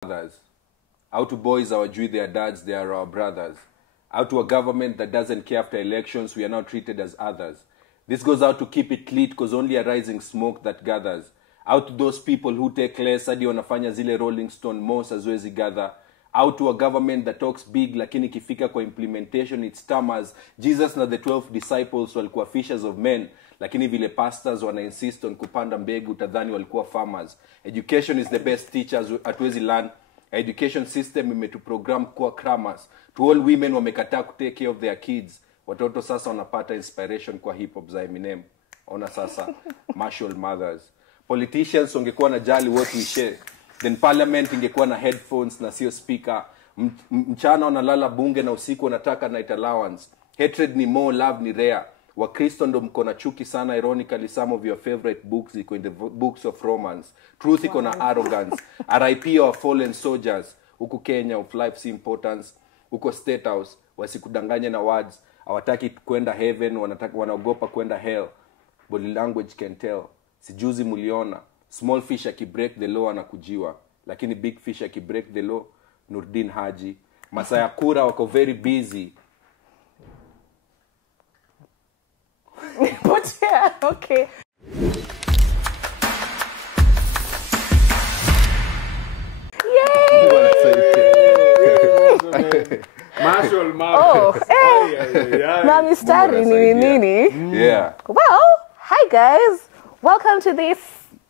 brothers. Out to boys hawajui their dads, they are our brothers. Out to a government that doesn't care after elections, we are not treated as others. This goes out to keep it lit cause only a rising smoke that gathers. Out to those people who take less hadi wanafanya zile Rolling Stone most haziwezi gather. Out to a government that talks big lakini kifika kwa implementation it stammers. Jesus na the 12 disciples walikuwa fishers of men, lakini vile pastors wana insist on kupanda mbegu utadhani walikuwa farmers. Education is the best teachers hatuwezi learn. Education system imetuprogram kuwa crammers. To all women wamekataa ku take care of their kids. Watoto sasa wanapata inspiration kwa hip hop za Eminem. Ona sasa martial mothers. Politicians wangekuwa na jali what we share. Then parliament ingekuwa na headphones na sio speaker. Mchana wanalala bunge na usiku wanataka night allowance. Hatred ni more, love ni rare. Wakristo ndo mko na chuki sana. Ironically, some of your favorite books iko in the books of Romance. Truth iko na arrogance. RIP our fallen soldiers. Huku Kenya of life's importance. Huko State House wasikudanganye na words. Hawataki kwenda heaven, wanaogopa kwenda hell. Body language can tell. Sijuzi muliona small fish akibreak the law anakujiwa, lakini big fish akibreak the law Nurdin Haji. Masaya Kura wako very busy. But yeah, okay. Yay! Marshall. Oh, Mami Starry nini. Yeah. Well, hi guys. Welcome to this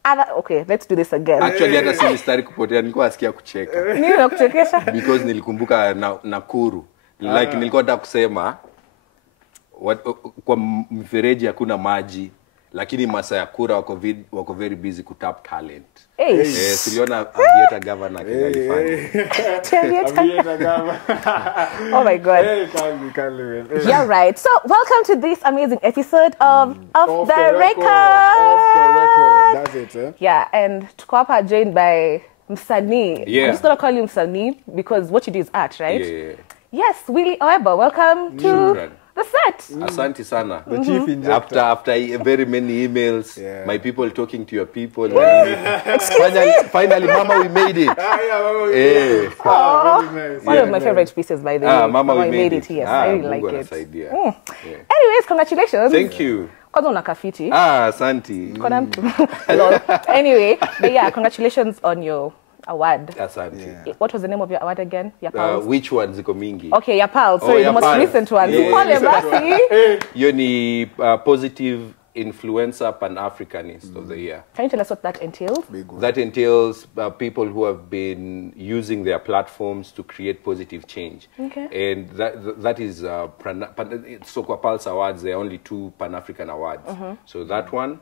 other... Okay, let's do this again. Actually hata si mistari kupotea, nilikuwa nasikia kucheka. Nini nakuchekesha? Because nilikumbuka Nakuru. Like nilikuwa nataka kusema kwa mfereji hakuna maji, lakini Masaya Kura wako very busy kutap talent. Siliona Aviator Governor alifanya. Aviator Governor. Oh my God. Yeah, right. So, welcome to this amazing episode of Off the Record. Off the Record. That's it, eh? Yeah, and tuko hapa joined by Msanii. Yeah. I'm just going to call you Msanii because what you do is art, right? Yeah. Yes, Willie Oeba, welcome to Shukran. the set. Asante sana. The chief injector. After very many emails, Yeah. my people talking to your people. Finally, Mama, we made it. Very nice. One of my favorite pieces, by the way. Mama, we made it. Yes, I really like Mungu it. anasaidia. Anyways, congratulations. Thank you. Kwanza unakafiti. Asante. Kona mtu. Lol. Anyway, but yeah, congratulations on your award. Asante. Yeah. What was the name of your award again? Your pals? Which one ziko mingi? Okay, your pals. Sorry, the most Pals. recent one. Yeah. Pole basi. Hiyo ni positive influencer pan-Africanist of the year. Can you tell us what that entails? Big one. That entails people who have been using their platforms to create positive change. Okay. And that is so kwa Pulse Awards, there are only 2 Pan-African awards. So that one,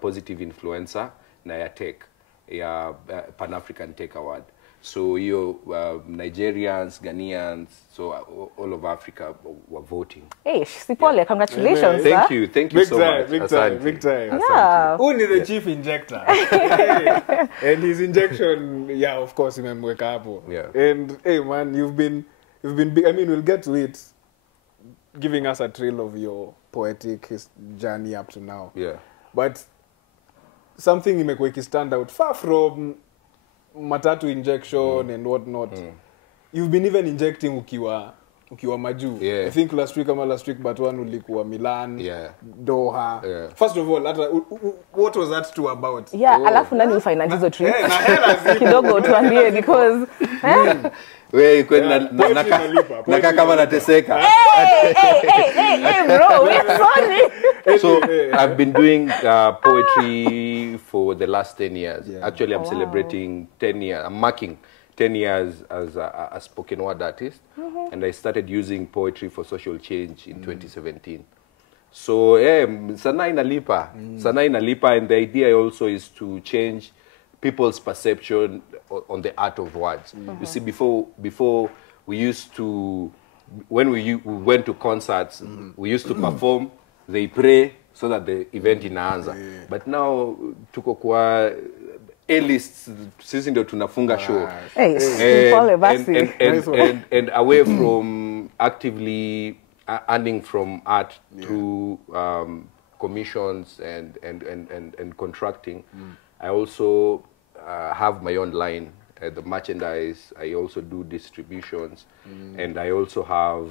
positive influencer, na ya tech, ya Pan-African Tech Award. So hiyo Nigerians, Ghanaians, so all of Africa were voting. Hey, Sipole, congratulations. Thank sir. you Big so time, much. big Asante. time, big time. Yeah. Who is the chief injector? And his injection, yeah, of course, imemweka hapo. Yeah. And hey, man, you've been big. I mean, we'll get to it, giving us a trail of your poetic journey up to now. Yeah. But something imekuwa stand out far from matatu injection and whatnot. You've been even injecting ukiwa majuu. Yeah. I think last week but one ulikuwa Milan, Yeah. Doha. Yeah. First of all, what was that two about? Yeah, alafu nani ufinance hizo trips? Na hela zipo. Kidogo tuambie because Wewe kwenda Poetry inalipa, naka kama nateseka. hey bro, we're sorry. So I've been doing poetry for the last 10 years. Yeah. Actually, I'm celebrating 10 years. I'm marking 10 years as a spoken word artist. And I started using poetry for social change in 2017. So sana inalipa. Sana inalipa, and the idea also is to change people's perception on the art of words. You see, before we used to, when we went to concerts, we used to perform, they pray so that the event inaanza. But now tuko kwa A-lists, sisi ndio tunafunga show. Hey, pole basi. And away from actively earning from art through commissions and contracting, I also have my own line the merchandise. I also do distributions, and I also have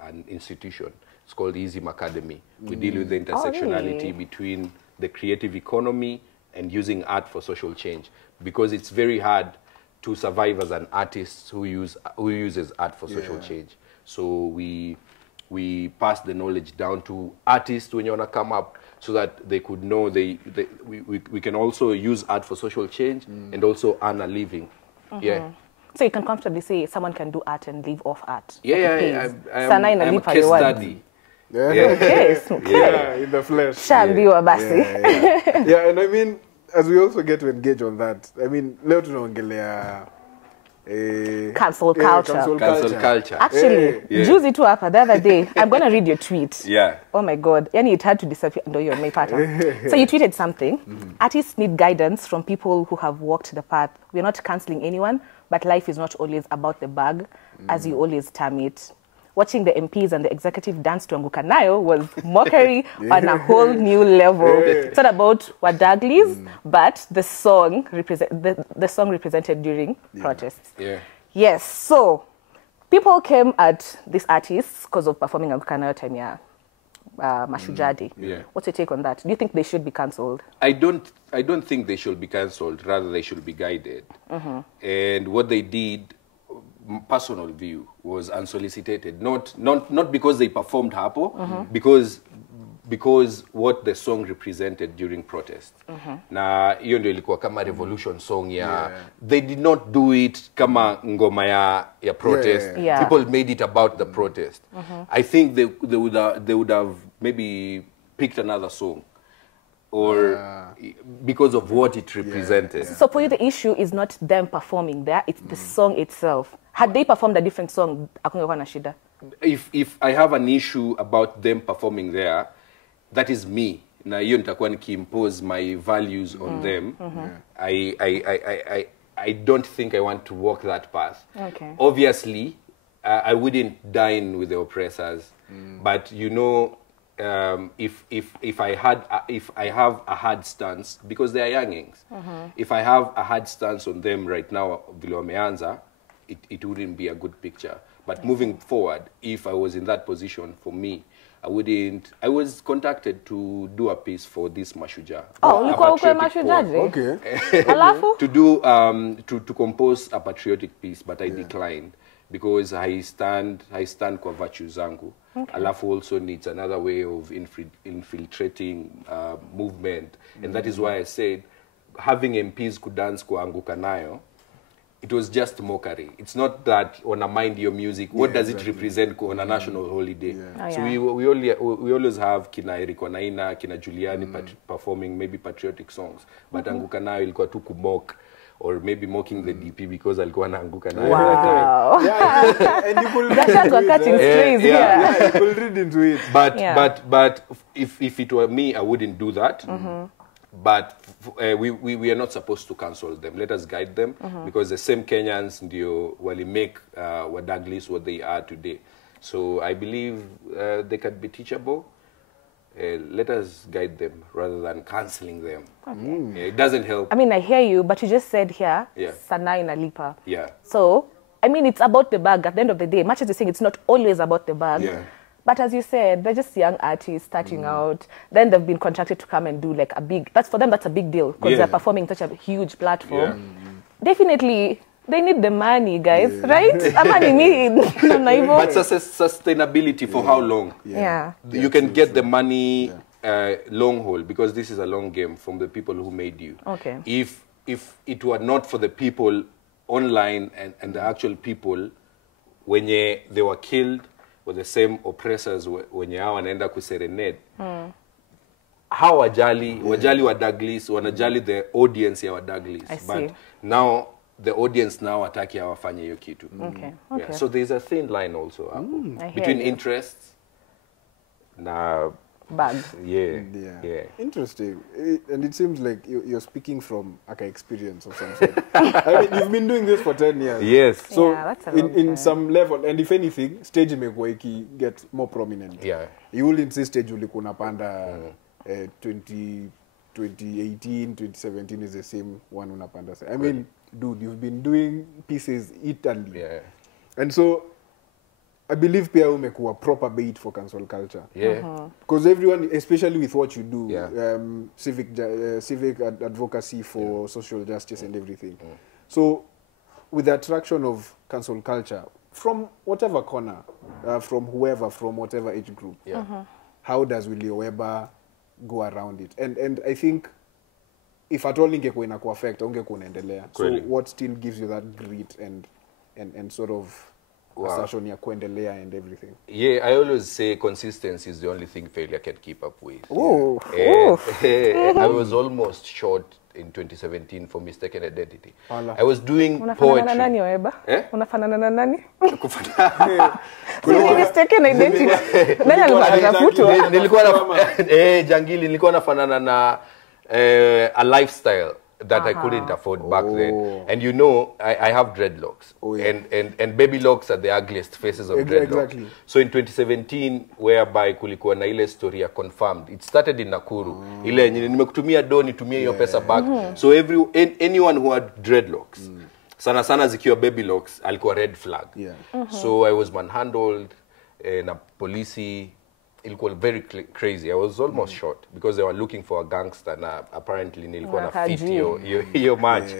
an institution. It's called Easym Academy. We deal with the intersectionality between the creative economy and using art for social change, because it's very hard to survive as an artist who uses art for social change. So we pass the knowledge down to artists when you want to come up, so that they could know we can also use art for social change and also earn a living. Yeah. So you can comfortably say someone can do art and live off art. Yeah, I'm a case study. Yeah. Okay. Yeah, in the flesh. Shambiwa basi. Yeah, and I mean, as we also get to engage on that, I mean, leo tunaongelea cancel culture. Cancel culture. Actually, juzi tu hapa, the other day, I'm going to read your tweet. Yeah. Oh my God. Yani it had to disappear. No, you're my partner. So you tweeted something. Artists need guidance from people who have walked the path. We're not canceling anyone, but life is not always about the bag, as you always term it. Watching the MPs and the executive dance to Anguka Nayo was mockery on a whole new level. It's not about Wadagli's, but the song represented during protests. Yeah. Yes, so people came at these artists because of performing Anguka Nayo time Mashujadi. Yeah. What's your take on that? Do you think they should be cancelled? I don't think they should be cancelled. Rather, they should be guided. And what they did, personal view, was unsolicited. Not because they performed hapo, because what the song represented during protest. Na hiyo ndio ilikuwa kama revolution song ya they did not do it kama ngoma ya protest. People made it about the protest. I think they would have maybe picked another song, or because of what it represented. So for you, the issue is not them performing there, it's the song itself. Had they performed a different song, hakungekuwa na shida. If I have an issue about them performing there, that is me. Na hiyo nitakuwa nikiimpose my values on them. I don't think I want to walk that path. Okay. Obviously, I wouldn't dine with the oppressors, but you know, if I have a hard stance, because they are youngings, if I have a hard stance on them right now, vile wameanza, it wouldn't be a good picture. But moving forward, if I was in that position, for me, I wouldn't. I was contacted to do a piece for this Mashujaa. Oh, ulikuwa uko Mashujaa? Okay. Alafu? To do to compose a patriotic piece, but I declined because I stand kwa virtue zangu. Alafu also needs another way of infiltrating movement, and that is why I said having MPs could dance kwa Anguka Nayo. It was just mockery. It's not that on a mind your music. What does it represent on a national holiday? So we always have kina Eric Wanaina, kina Juliani performing maybe patriotic songs. But Anguka Nayo ilikuwa tu kumok, or maybe mocking the DP because alikuwa na Anguka Nayo at the time. Yeah, and you could you could read into it. But if it were me, I wouldn't do that. But we are not supposed to cancel them. Let us guide them, because the same Kenyans ndio wali make Wadagli's what they are today. So I believe they can be teachable. Let us guide them rather than cancelling them. It doesn't help. I mean, I hear you, but you just said here, sanaa inalipa. Yeah. So, I mean, it's about the bag. At the end of the day, much as you're saying, it's not always about the bag. Yeah. But as you said, they're just young artists starting out. Then they've been contracted to come and do like a big, for them, that's a big deal, because they're performing such a huge platform. Definitely, they need the money, guys, right? But sustainability for how long? You can get the money long haul, because this is a long game from the people who made you. Okay. If it were not for the people online and the actual people, when they were killed, with the same oppressors wenye hao wanaenda kuserenade, how wajali Wadagli's, wanajali the audience ya Wadagli's, but now the audience now ataki hawafanye hiyo kitu. Yeah. So there's a thin line also between interests na bag. Yeah. Interesting. And it seems like you're speaking from experience of some sort. I mean, you've been doing this for 10 years. Yes. So in some level, and if anything, stage imekuwa get more prominent. Yeah. You will insist stage ulikuwa unapanda 2012 2018, 2017 is the same one unapanda. I mean, dude, you've been doing pieces Italy. Yeah. And so, I believe pia umekuwa proper bait for cancel culture. Yeah. Because everyone, especially with what you do, Yeah. civic advocacy for social justice and everything. So, with the attraction of cancel culture, from whatever corner, from whoever, from whatever age group, how does Willie Oeba go around it? And I think, if at all ingekuwa inaku affect, ungekuwa unaendelea. So, what still gives you that grit and sort of assertion ya kuendelea and everything? Yeah, I always say consistency is the only thing failure can keep up with. Oh. I was almost shot in 2017 for mistaken identity. I was doing Unafanana na nani poetry. Oeba? Unafanana na nani? Sisi mistaken identity. Nani alikuwa anatafutwa? Nilikuwa na jangili, nilikuwa nafanana na a lifestyle that I couldn't afford back then. And you know, I have dreadlocks. And baby locks are the ugliest faces of dreadlocks. Exactly. So in 2017, whereby kulikuwa na ile story ya confirmed, it started in Nakuru. Ile nimekutumia do nitumie hiyo pesa back. So anyone who had dreadlocks, sana sana zikiwa baby locks, alikuwa red flag. So I was manhandled na polisi. Ilikuwa very crazy. I was almost shot because they were looking for a gangster na apparently nilikuwa na fit hiyo match.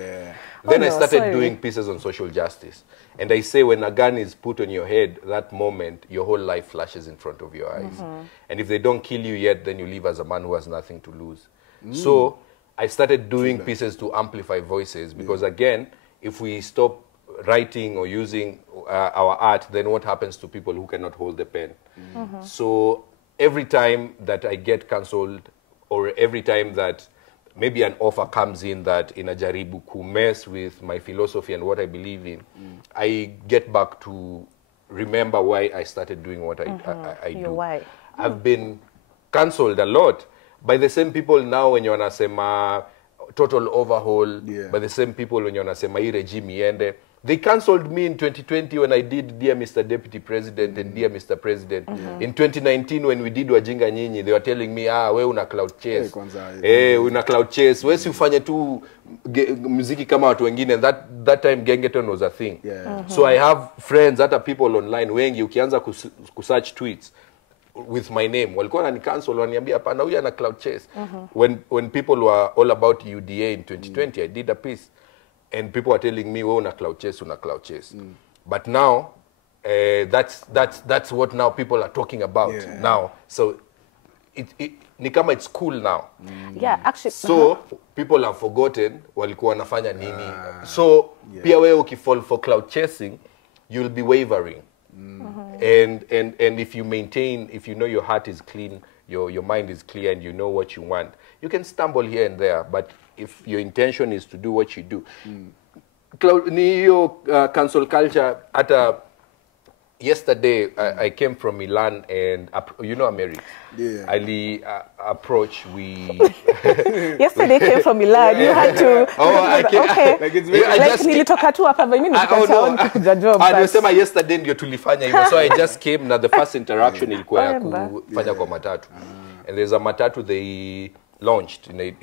Then I started doing pieces on social justice. And I say when a gun is put on your head, that moment, your whole life flashes in front of your eyes. And if they don't kill you yet, then you live as a man who has nothing to lose. So I started doing pieces to amplify voices because again, if we stop writing or using our art, then what happens to people who cannot hold the pen? So every time that I get cancelled or every time that maybe an offer comes in that inajaribu ku mess with my philosophy and what I believe in, I get back to remember why I started doing what I do. Why? I've been cancelled a lot by the same people now when you wanasema total overhaul, by the same people when you wanasema hii regime iende. They cancelled me in 2020 when I did Dear Mr. Deputy President and Dear Mr. President. In 2019 when we did Wajinga Nyinyi, they were telling me, we una cloud chase. Una cloud chase. We si ufanye tu muziki kama watu wengine. That time Gengeton was a thing. So I have friends, other people online, wengi, ukianza kusearch tweets with my name. Walikuwa wanani cancel, waniambia hapana huyu ana cloud chase. When people were all about UDA in 2020, I did a piece. And people are telling me, una cloud chase. But now, that's what now people are talking about now. So, ni kama it's cool now. Yeah, actually. So, people have forgotten walikuwa wanafanya nini. So, pia wewe ukifall for cloud chasing, you'll be wavering. And if you maintain, if you know your heart is clean, your mind is clear and you know what you want, you can stumble here and there, but if your intention is to do what you do. Ni hiyo cancel culture, yesterday I came from Milan and you know America. Ali approach Yesterday came from Milan. You had to. Okay. Like it's very nilitoka tu hapa mimi nikataona kuja job. Anasema yesterday ndio tulifanya hivyo. So I just came na the first interaction ilikuwa ya kufanya kwa matatu. And there's a matatu they launched in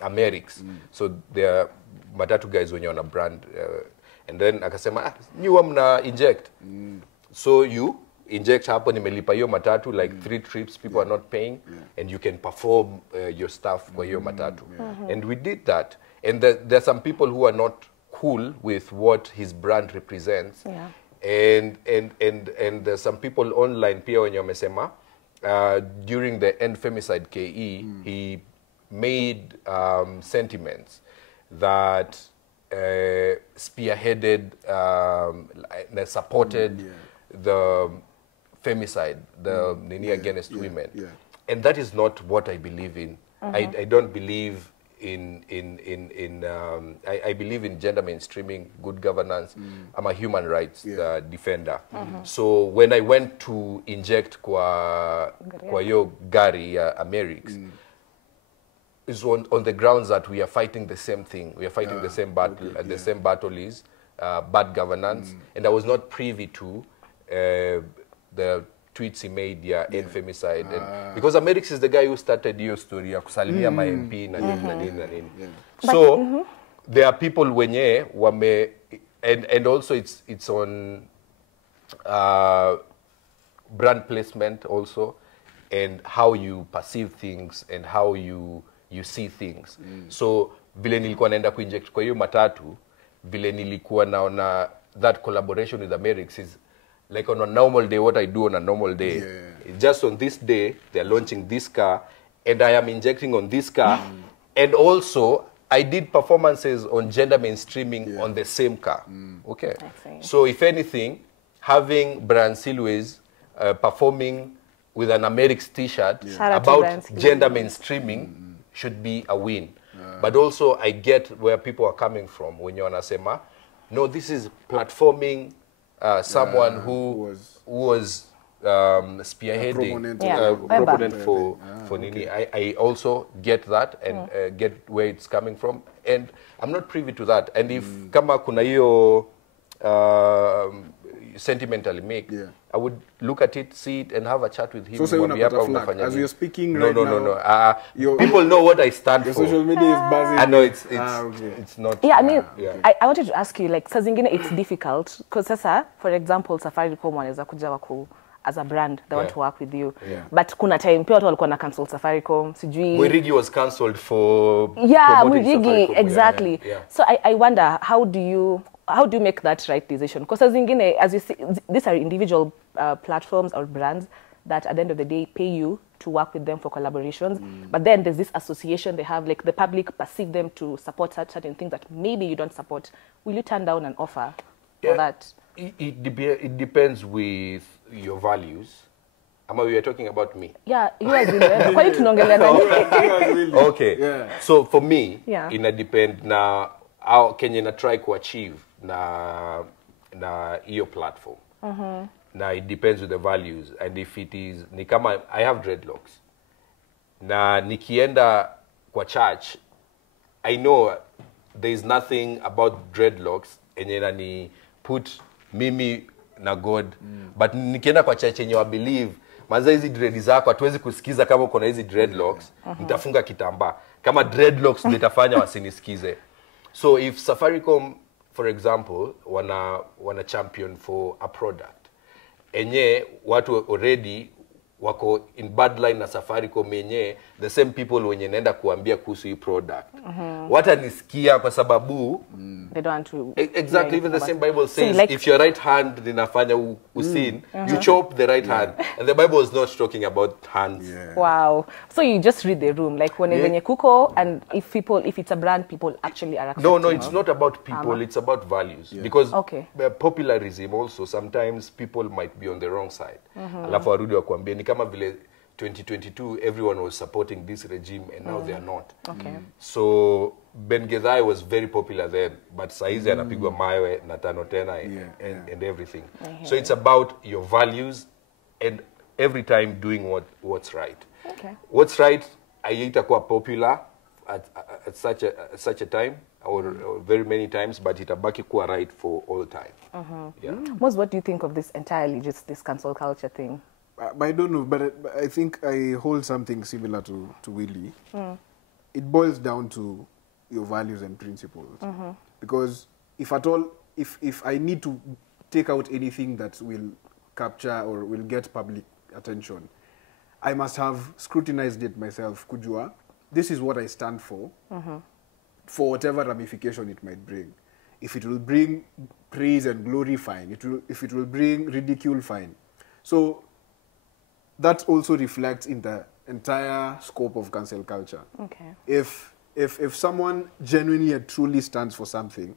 Americs. So they are matatu guys wenye wana brand. And then akasema, you mna inject. So you inject hapo, nimelipa hiyo matatu, like 3 trips, people are not paying, and you can perform your stuff kwa hiyo matatu. And we did that. And there are some people who are not cool with what his brand represents. And there's some people online pia wenye wamesema, during the end femicide KE, he made sentiments that spearheaded, supported the femicide, the nini against women. And that is not what I believe in. I don't believe I believe in gender mainstreaming, good governance. I'm a human rights defender. So when I went to inject kwa yo gari ya Americs, is on the grounds that we are fighting the same thing. We are fighting the same battle, and the same battle is bad governance. And I was not privy to the tweets he made and femicide. And because Amerix is the guy who started your story ya kusalimia my MP na nini na nini na nini. So there are people wenye wame and also it's on brand placement also, and how you perceive things and how you see things. So vile nilikuwa naenda kuinject kwa hiyo matatu, vile nilikuwa naona that collaboration with Amerix is like on a normal day, what I do on a normal day. Just on this day, they're launching this car, and I am injecting on this car. And also, I did performances on gender mainstreaming on the same car. Okay. So if anything, having Brian Silways performing with an Amerix t-shirt about gender mainstreaming should be a win. But also, I get where people are coming from when you wanasema, no, this is platforming someone who was spearheading, proponent for Nini. I also get that and get where it's coming from, and I'm not privy to that. And if kama kuna hiyo sentimentally make, I would look at it, see it, and have a chat with him. So as you're speaking right now, people know what I stand for. Social media is buzzing. I know it's not. Yeah, I mean, I wanted to ask you, like, saa zingine it's difficult because sasa, for example, Safaricom wanaweza kuja waku as a brand, they want to work with you. But kuna time pia watu walikuwa na cancel Safaricom, sijui. Mwirigi was cancelled for Mwirigi, exactly. So I wonder, how do you make that right decision? Because as zingine, as you see, these are individual platforms or brands that at the end of the day pay you to work with them for collaborations. But then there's this association they have, like the public perceive them to support certain things that maybe you don't support. Will you turn down an offer for that? It depends with your values. Ama we are talking about me. Yeah, you as Willie. Kwani tunaongelea nani? Okay. So for me, ina depend na how Kenya na try to achieve na hiyo platform. Now it depends with the values, and if it is ni kama I have dreadlocks. Na nikienda kwa church, I know there is nothing about dreadlocks enye ni put mimi na God, but nikienda kwa church yenye wa believe manza hizi dread zako hatuwezi kusikiza kama uko na hizi dreadlocks, nitafunga kitambaa. Kama dreadlocks ndio itafanya wasinisikize. So if Safaricom, for example, wana champion for a product, enye watu already wako in bad line na Safaricom enye, the same people wenye naenda kuambia kuhusu hii product. Watanisikia kwa sababu they don't want to. Exactly, even the same Bible says, like, if your right hand linafanya usin, you chop the right hand. And the Bible is not talking about hands. Wow. So you just read the room, like when venye kuko, and if it's a brand, people actually are accepting. No, it's not about people, it's about values. Because popularism also, sometimes people might be on the wrong side. Alafu warudi wakuambia ni kama vile 2022 everyone was supporting this regime and now they are not. So Ben Gedai was very popular then, but saizi anapigwa mawe na tano tena and everything. So it's about your values and every time doing what's right. What's right haitakuwa popular at such a time or very many times, but itabaki kuwa right for all time. Mos, what do you think of this entirely, just this cancel culture thing? I don't know, but I think I hold something similar to Willie. It boils down to your values and principles. Because if at all, if I need to take out anything that will capture or will get public attention, I must have scrutinized it myself. Kujua, this is what I stand for whatever ramification it might bring. If it will bring praise and glory, fine. If it will bring ridicule, fine. So that also reflects in the entire scope of cancel culture. If someone genuinely and truly stands for something,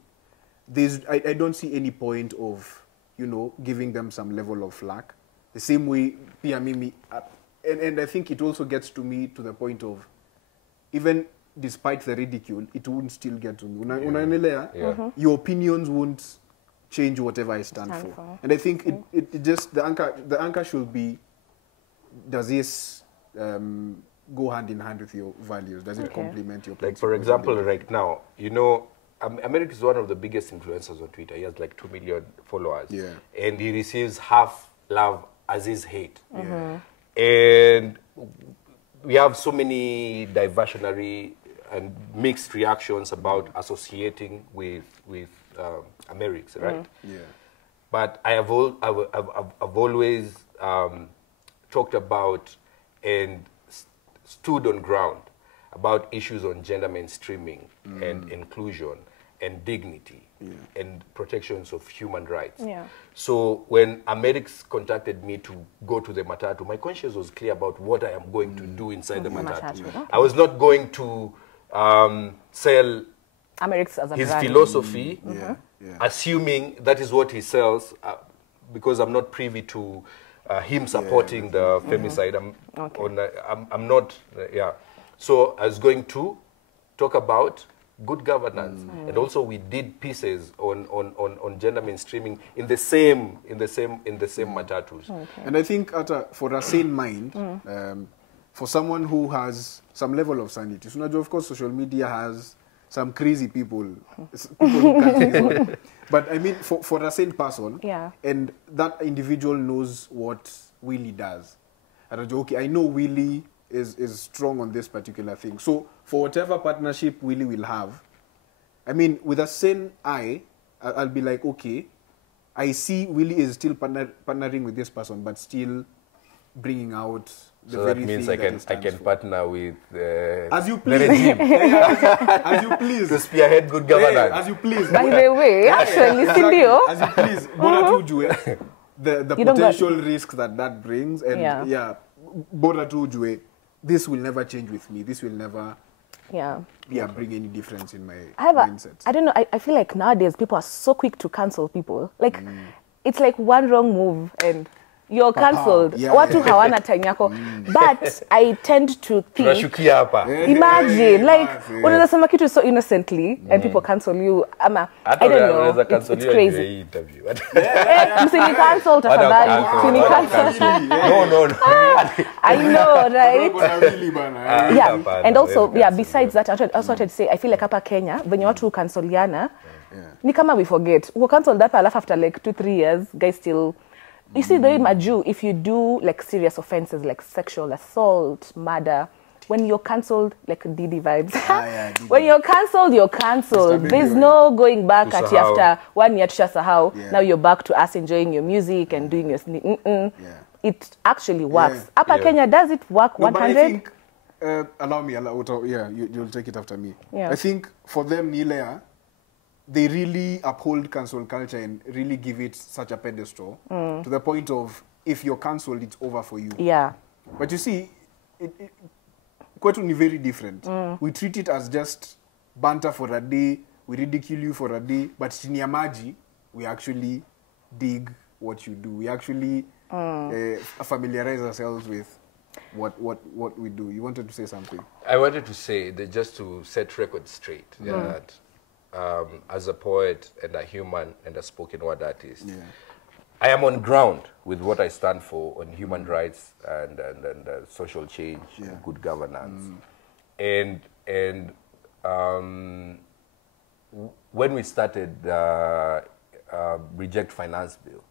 I don't see any point of, giving them some level of flack. The same way, pia mimi, and I think it also gets to me to the point of, even despite the ridicule, it won't still get to me. Your opinions won't change whatever I stand for. And I think it just, the anchor should be, does this go hand in hand with your values? Does it complement your principles? Like, for example, right now, America is one of the biggest influencers on Twitter. He has like 2 million followers. And he receives half love as is hate. And we have so many diversionary and mixed reactions about associating with Americs, right? Yeah. But I've always talked about and stood on ground about issues on gender mainstreaming and inclusion and dignity and protections of human rights. Yeah. So when Americs contacted me to go to the Matatu, my conscience was clear about what I am going to do inside the Matatu. Matatu, I was not going to sell Americs as a his brand. philosophy, Yeah. assuming that is what he sells, because I'm not privy to him supporting the femicide. I'm not, So I was going to talk about good governance, and also we did pieces on gender mainstreaming in the same matatus. And I think for a sane mind, for someone who has some level of sanity, so of course social media has some crazy people who can't reason. But I mean, for a sane person, and that individual knows what Willie does. And okay, I know Willie is strong on this particular thing. So for whatever partnership Willie will have, I mean, with a sane eye, I'll be like, okay, I see Willie is still partnering with this person, but still bringing out the So very that means thing I that can partner with as you the please. regime As you please. to spearhead good governance. As you please. By the way, actually, Exactly. Cindy, As you please. Bora tujue the You don't potential risks that brings, and bora tujue, this will never change with me. This will never bring any difference in my mindset. I don't know, I feel like nowadays people are so quick to cancel people. Like, it's like one wrong move and you're cancelled. Watu hawana time yako. But I tend to think, Tunashukia hapa. imagine, like, unaweza sema kitu so innocently and people cancel you. I don't know, it's crazy. Msini cancel, tafadhali. Msini cancel. No. I know, right? And also, besides that, I also wanted to say, I feel like hapa Kenya, when watu canceliana, ni kama we forget. Who cancelled that after like 2-3 years, guys still... You see, the way Maju, if you do like serious offenses like sexual assault, murder, when you're cancelled, like Didi vibes. When you're cancelled, you're cancelled. There's no going back at you after 1 year to sahau. Now you're back to us enjoying your music and doing your It actually works. Upper Kenya, does it work 100? But I think, allow me, you'll take it after me. I think for them, Nilea, they really uphold cancel culture and really give it such a pedestal to the point of, if you're cancelled, it's over for you. Yeah. But you see, kwetu ni very different. We treat it as just banter for a day, we ridicule you for a day, but chini ya maji, we actually dig what you do. We actually familiarize ourselves with what we do. You wanted to say something? I wanted to say that just to set records straight, that as a poet and a human and a spoken word artist, I am on ground with what I stand for on human rights and social change, and good governance. And when we started Reject Finance Bill,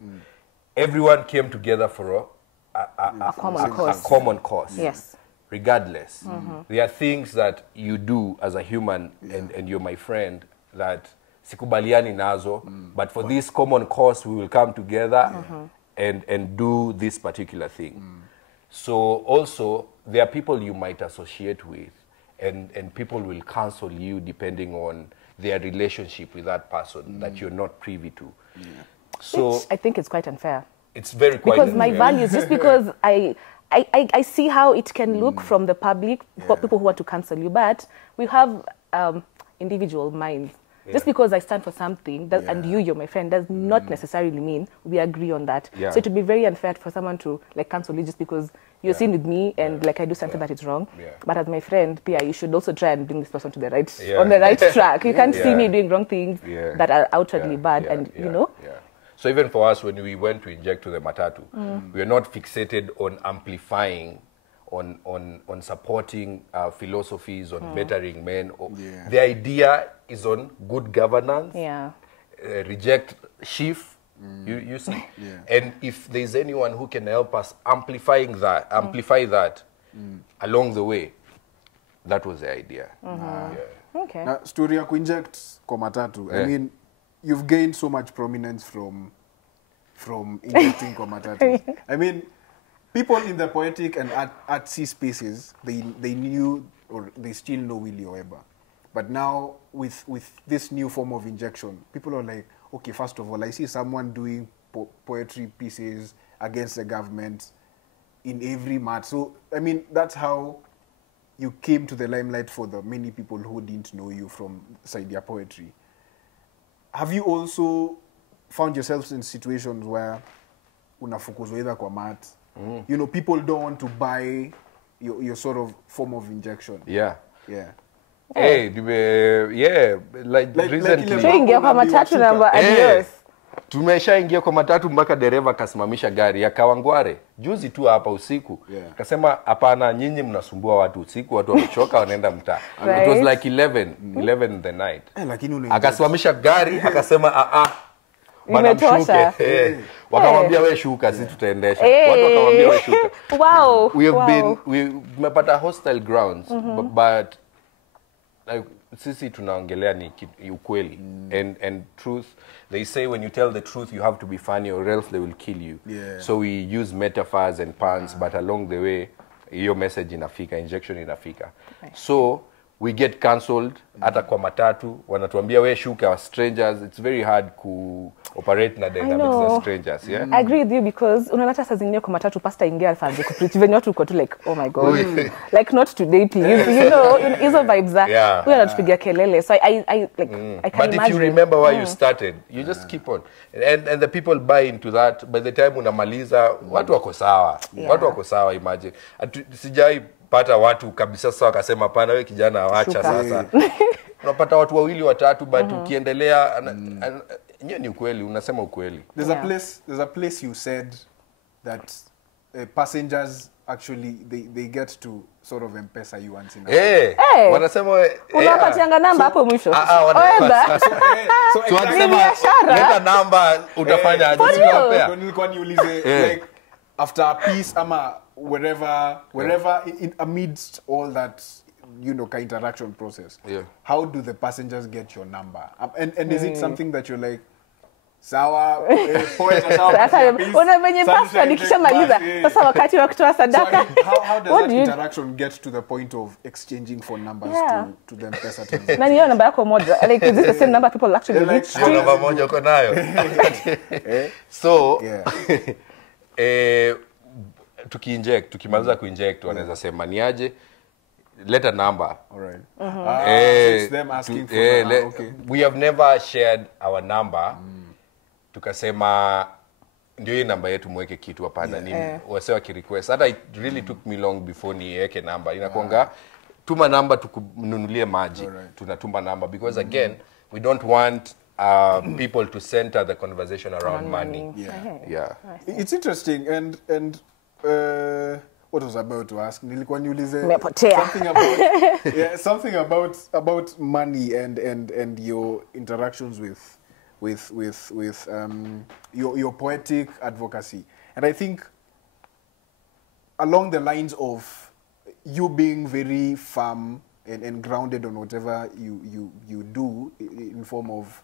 everyone came together for a common cause. Yes. Regardless, there are things that you do as a human, and you're my friend, that sikubaliani nazo, but for this common cause we will come together and do this particular thing. So also there are people you might associate with, and people will cancel you depending on their relationship with that person that you're not privy to. So I think it's quite unfair. It's very quite because unfair. my values, just because I see how it can look from the public for people who want to cancel you, but we have individual minds. Just because I stand for something and you're my friend does not necessarily mean we agree on that. So it would be very unfair for someone to like cancel you just because you're seen with me and like I do something that is wrong. But as my friend, Pia, you should also try and bring this person to the right on the right track. You can't see me doing wrong things that are outwardly bad, and you know. So even for us, when we went to inject to the Matatu, we are not fixated on amplifying, on supporting philosophies, on bettering men. The idea is on good governance, reject chief, You see? Yeah. And if there's anyone who can help us amplify that along the way, that was the idea. Yeah. Okay. Now, story ya kuinject kwa matatu. I mean, you've gained so much prominence from injecting kwa matatu. I mean, people in the poetic and artsy spaces, they knew or they still know Willie Oeba. But now with this new form of injection, people are like, okay, first of all, I see someone doing poetry pieces against the government in every mat. So, I mean, that's how you came to the limelight for the many people who didn't know you from Saidia poetry. Have you also found yourselves in situations where unafukuzwa either kwa mat? You know, people don't want to buy your sort of form of injection. Yeah. Yeah. Hey, like recently. Tuingia kwa matatu namba adios. Tumeshaingia kwa matatu mpaka dereva kasimamisha gari ya Kawangware juzi tu hapa usiku. Akasema hapana, nyinyi mnasumbua watu usiku, watu wamechoka wanaenda mtaa. It was like 11 in the night. Akasimamisha gari akasema bana mshuke. Wakamwambia wewe shuka, sisi tutaendesha. Watu wakamwambia wewe shuka. Wow. Tumepata hostile grounds, but like sisi tunaongelea ni ukweli. And truth, they say when you tell the truth you have to be funny or else they will kill you. So we use metaphors and puns, but along the way your message inafika, injection inafika. So we get cancelled hata kwa matatu, wanatuambia we shuka, strangers. It's very hard to operate na dynamics of strangers. Yeah, I agree with you because unanata saa zingine kwa matatu pasta ingia alfanze kupreach venye watu uko tu like oh my god like not today please, you know, hizo vibes are huyo anatupigia kelele. So I like I can but imagine. if you remember why you started, you just keep on, and the people buy into that. By the time unamaliza watu wako sawa, watu wako sawa. Imagine sijai pata watu kabisa sasa wakasema pana wewe kijana acha sasa. Unapata watu wawili watatu, but ukiendelea ni ukweli, unasema ukweli. There's a place you said that passengers actually they get to sort of M-Pesa you once in a while. Wanasema unapatianga namba hapo mwisho. Oeba. So wanasema leta namba utafanya aje? Ndio nilikuwa niulize like after a piece ama wherever amidst all that, you know, interaction process, how do the passengers get your number? And is it something that you're like sawa poet sasa una venye pasta nikishamaliza sasa wakati wa kutoa sadaka? So, how does that interaction get to the point of exchanging phone numbers to them pesa transaction? Na niyo namba yako moja, like is it the same number people actually reach? Namba moja uko nayo. So tukimaliza kuinject wanaweza sema ni aje, let a number. All right. It's them asking for okay. We have never shared our number. Tukasema ndio hii namba yetu mweke kitu hapana nini. Wase wakirequest. Hata it really took me long before niweke namba. Inakuanga tuma namba tukununulie maji. Tunatuma namba because again we don't want people to center the conversation around money. Yeah. It's interesting and what was I about to ask? Nilikuwa niulize something about money and your interactions with your poetic advocacy. And I think along the lines of you being very firm and grounded on whatever you do in form of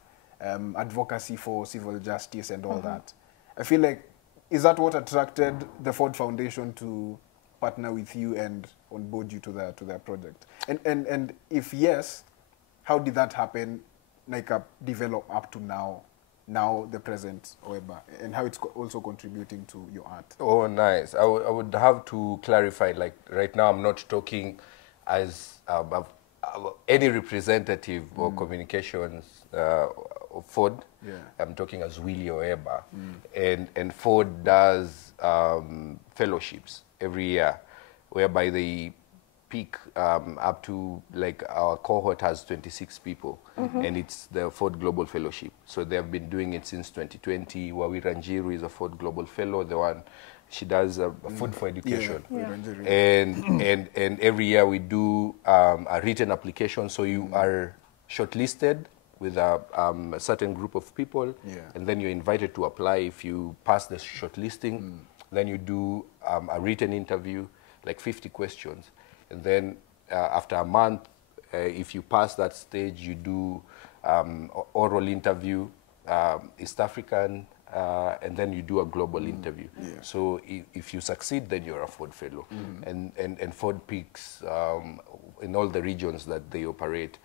advocacy for civil justice and all that, I feel like, is that what attracted the Ford Foundation to partner with you and onboard you to their project? And if yes, how did that happen, like develop up to now the present Oeba, and how it's also contributing to your art? Oh, nice. I would have to clarify, like right now I'm not talking as any representative or communications of Ford. I'm talking as Willie Oeba. And Ford does fellowships every year, whereby they pick up to, like our cohort has 26 people, and it's the Ford Global Fellowship. So they have been doing it since 2020. Wawira Njiru is a Ford Global Fellow, the one, she does food for education. And every year we do a written application, so you are shortlisted with a certain group of people, and then you're invited to apply. If you pass the shortlisting, then you do a written interview, like 50 questions. And then after a month, if you pass that stage, you do oral interview, East African, and then you do a global interview. So if you succeed, then you're a Ford Fellow. And Ford picks in all the regions that they operate.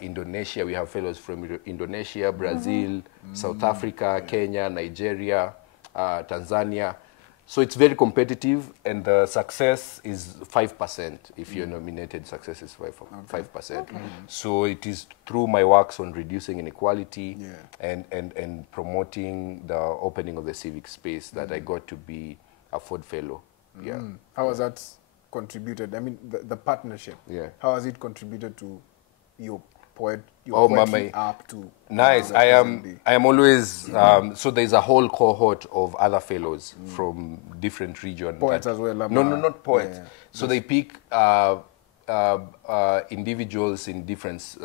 Indonesia, we have fellows from Indonesia, Brazil, South Africa, Kenya, Nigeria, Tanzania. So it's very competitive, and the success is 5%. If you're nominated, success is 5%. So it is through my works on reducing inequality and promoting the opening of the civic space that I got to be a Ford Fellow. How has that contributed? I mean, the partnership. How has it contributed to your poetry up to? Nice. I am always so there's a whole cohort of other fellows from different regions. Poets as well? No, not poets. So they pick individuals in different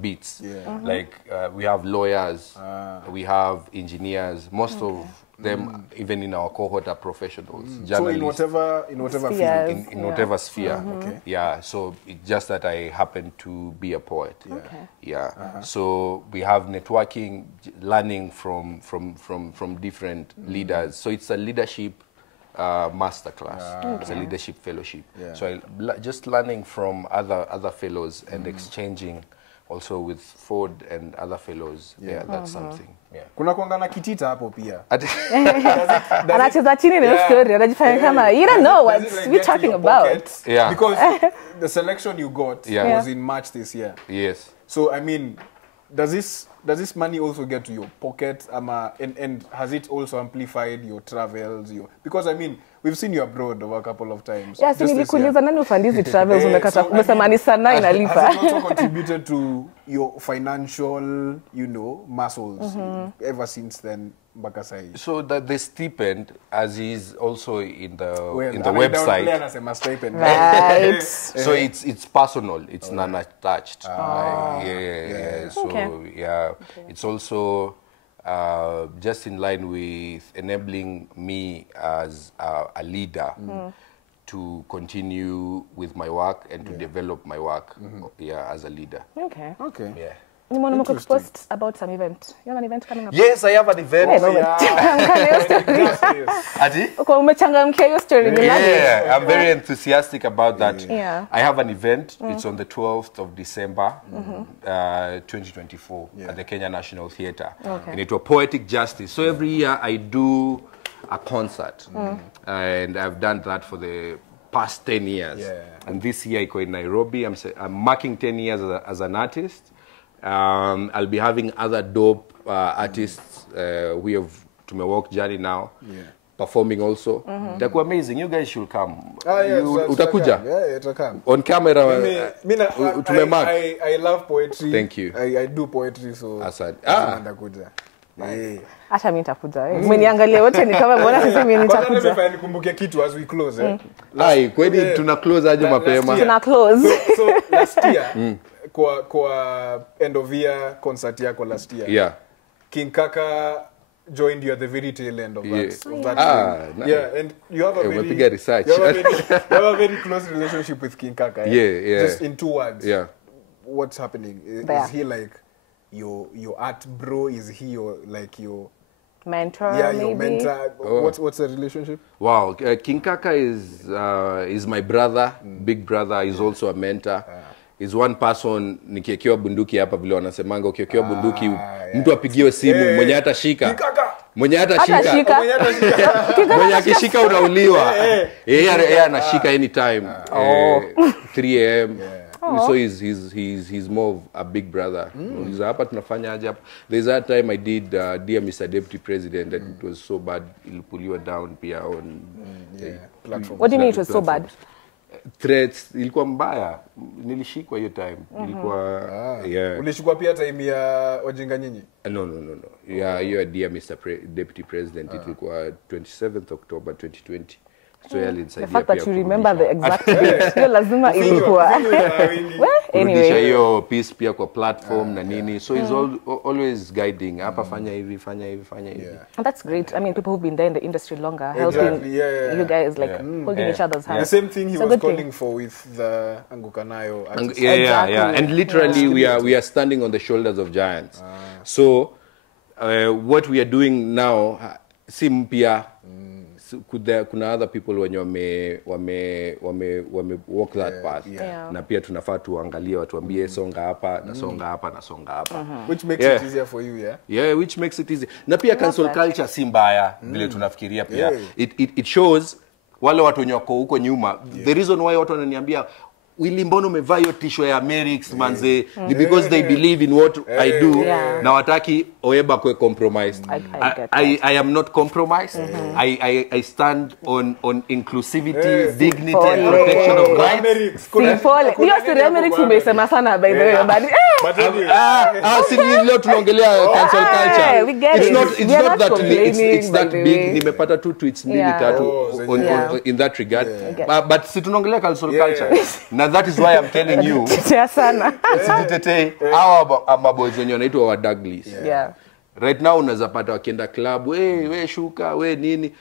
beats. Like we have lawyers, we have engineers. Most of them, even in our cohort, are professionals. So in whatever field, in whatever sphere. So it's just that I happen to be a poet. So we have networking, learning from different leaders. So it's a leadership masterclass. It's a leadership fellowship. So just learning from other fellows and exchanging also with Ford and other fellows. That's something. Kuna kuangana kitita hapo pia. Anacheza chini na story, anajifanya kama you don't know what we're talking about. Because the selection you got was in March this year. Yes. So I mean, does this money also get to your pocket? And has it also amplified your travels? Because I mean, we've seen you abroad over a couple of times. Yes, nilikuuliza nani ufandizi travels umekata umesema ni sana inalipa. Has it also contributed to your financial, muscles ever since then? So that the stipend, as is also in the website. Right. So it's personal. It's non-attached. It's also just in line with enabling me as a leader to continue with my work and to develop my work as a leader. Okay. Yeah. You want to post about some event? You have an event coming up? Yes, I have an event. I'm very enthusiastic about that. I have an event. It's on the 12th of December, 2024, at the Kenya National Theatre. And it was Poetic Justice. So every year I do a concert. And I've done that for the past 10 years. And this year I go in Nairobi. I'm marking 10 years as an artist. I'll be having other dope artists. We have Tumewalk Journey now, performing also. That's amazing. You guys should come. Utakuja? Come. On camera. I love poetry. Thank you. I do poetry, so ndakuja. Acha mimi nitakuja. Mmeniangalia wote ni kama mbona sisi mimi nitakuja. Kwanza mimi nikumbuke kitu as we close. Kweli tuna close aje mapema. Tuna close. So last year kwa end of year concert yako last year. King Kaka joined you at the very tail end of that. And you have a very close relationship with King Kaka. Just in 2 words. What's happening? Is he like your art bro? Is he your mentor? Your mentor. What's the relationship? Wow, King Kaka is my brother, big brother. He's also a mentor. Is one person nikiekewa bunduki hapa vile wanasemanga ukiekewa bunduki mtu apigiwe simu mwenye hata shika mwenye akishika unauliwa yeye anashika anytime 3 am. So he's more of a big brother. He's hapa tunafanya aje hapa. There's that time I did Dear Mr. Deputy President and it was so bad ilipuliwa down pia on platform. What do you mean it was so bad? Threats ilikuwa mbaya, nilishikwa hiyo time. Ilikuwa ulishikwa pia time ya Ojinga nyinyi? No. Hiyo Dear Mr. Deputy President ilikuwa 27th October 2020. So the fact that you remember the exact date, hiyo lazima ilikuwa. kurudisha hiyo peace pia kwa platform na nini. So he's always guiding. Hapa fanya hivi, fanya hivi, fanya hivi. And that's great. I mean, people who've been there in the industry longer, Exactly, helping you guys, like, holding each other's hands. The same thing he It's a was good thing. calling for with the Angukanayo artists. Exactly. And literally we are standing on the shoulders of giants. So what we are doing now, si mpya, kuna other people wenye wame walk that path. Na pia tunafaa tuangalie watuambie songa hapa na songa hapa na songa hapa. Which makes it easier for you, yeah? Yeah, which makes it easy. Na pia cancel culture si mbaya vile tunafikiria pia. It shows wale watu wenye wako huko nyuma. The reason why watu wananiambia Willie, mbona umevaa hiyo t-shirt ya Merix manze, because they believe in what I do. Na wataki Oeba kwe compromised. I am not compromised. I stand on inclusivity, dignity and protection of rights. Hiyo story ya Merix umesema sana by the way, but leo tunaongelea cancel culture. We get It's not that it's that big. Nimepata tu tweets mbili tatu in that regard. But si tunaongelea cancel culture. Now that is why I'm telling you. sana. Sitetei hawa maboys wenye wanaitwa wa Douglas. Right now unaweza pata wakienda club, we shuka, we nini.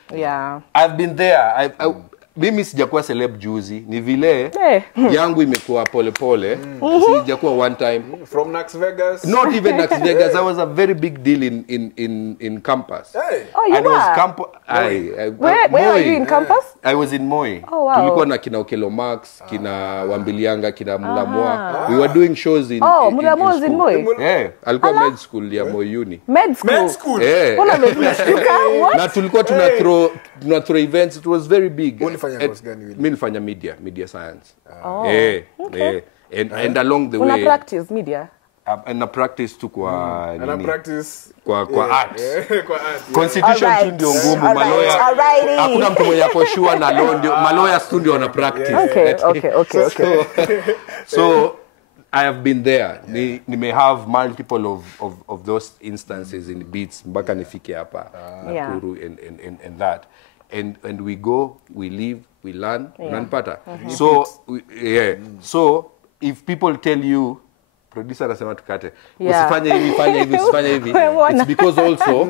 I've been there. Mimi sijakuwa celeb juzi, ni vile yangu imekuwa pole pole. Sijakuwa one time from Nax Vegas. Not even Nax Vegas. I was a very big deal in campus. Oh, you were? Where were you in campus? I was in Moi. Oh, wow. Tulikuwa na kina Okelo Max, kina Wambilianga, kina Mulamwa. We were doing shows in Mulamwa was in Moi? Alikuwa med school ya Moi Uni. Med school? Mbona what? Na tulikuwa tuna throw events. It was very big. Mimi nilifanya media science. And along the way una practice media. And a practice tu kwa and a practice kwa art. Kwa art. Constitution tu ndio ngumu, maloya. Hakuna mtu mwenye ako sure na law ndio maloya studio wana practice. Okay. So I have been there. Ni may have multiple of those instances in beats mpaka nifike hapa Nakuru and that. And we go, we live, we learn, unanipata. So so if people tell you producer anasema tukate, usifanye hivi, fanya hivi, usifanye hivi, it's because also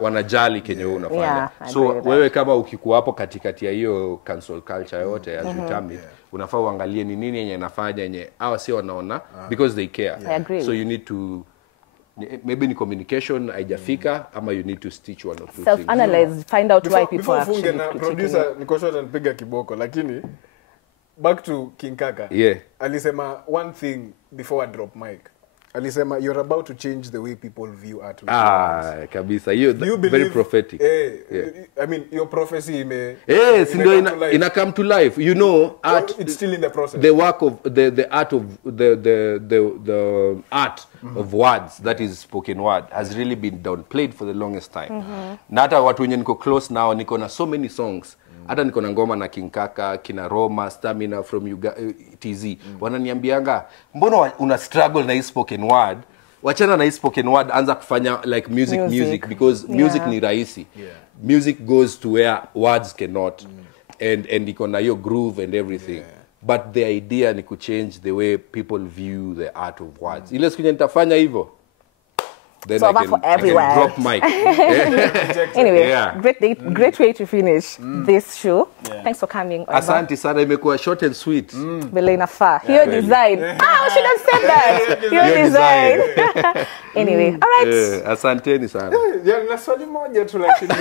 wanajali kenye wewe unafanya. So wewe kama ukikuwa hapo katikati ya hiyo cancel culture yote as you term it, unafaa uangalie ni nini yenye inafanya yenye hawa sio wanaona because they care. So you need to maybe in communication haijafika ama you need to stitch one or two self analyze, find out why people are actually critiquing. Producer niko short anipiga kiboko, lakini back to King Kaka. Alisema one thing before I drop mic. Alisema you're about to change the way people view art. Kabisa. You very prophetic. I mean your prophecy ina come to life. You know, art, it's still in the process. The work of the art of the art of words, that is spoken word, has really been downplayed for the longest time. Na hata watu wenye niko close now, niko na so many songs. Hata niko na ngoma na King Kaka, kina Roma, Stamina from TZ. Wananiambianga, mbona una struggle na hii spoken word? Wachana na hii spoken word, anza kufanya like music because music ni rahisi. Music goes to where words cannot. And iko na hiyo groove and everything. But the idea ni change the way people view the art of words. Ile siku nitafanya hivyo. Then so I can drop mic. Anyway, great way to finish this show. Thanks for coming. Asante sana, imekuwa short and sweet. Vile inafaa. Hiyo design. I should have said that. Hiyo design. Anyway, all right. Asanteni sana. Na swali moja tu lakini.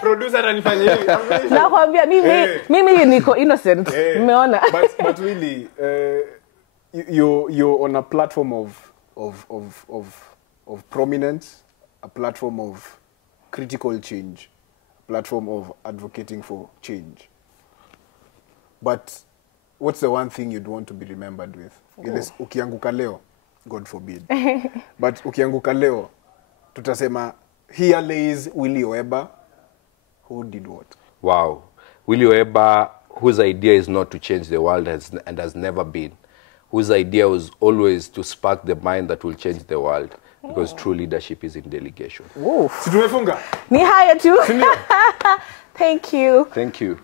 Producer ananifanya hivi. Nakwambia mimi niko innocent. Umeona? But really you're on a platform of prominence, a platform of critical change, a platform of advocating for change. But what's the one thing you'd want to be remembered with? Ukianguka leo, God forbid. But ukianguka leo, tutasema, here lays Willie Oeba, who did what? Wow. Willie Oeba, whose idea is not to change the world and has never been, whose idea was always to spark the mind that will change the world, because true leadership is in delegation. Situmefunga. Ni haya tu. Thank you. Thank you.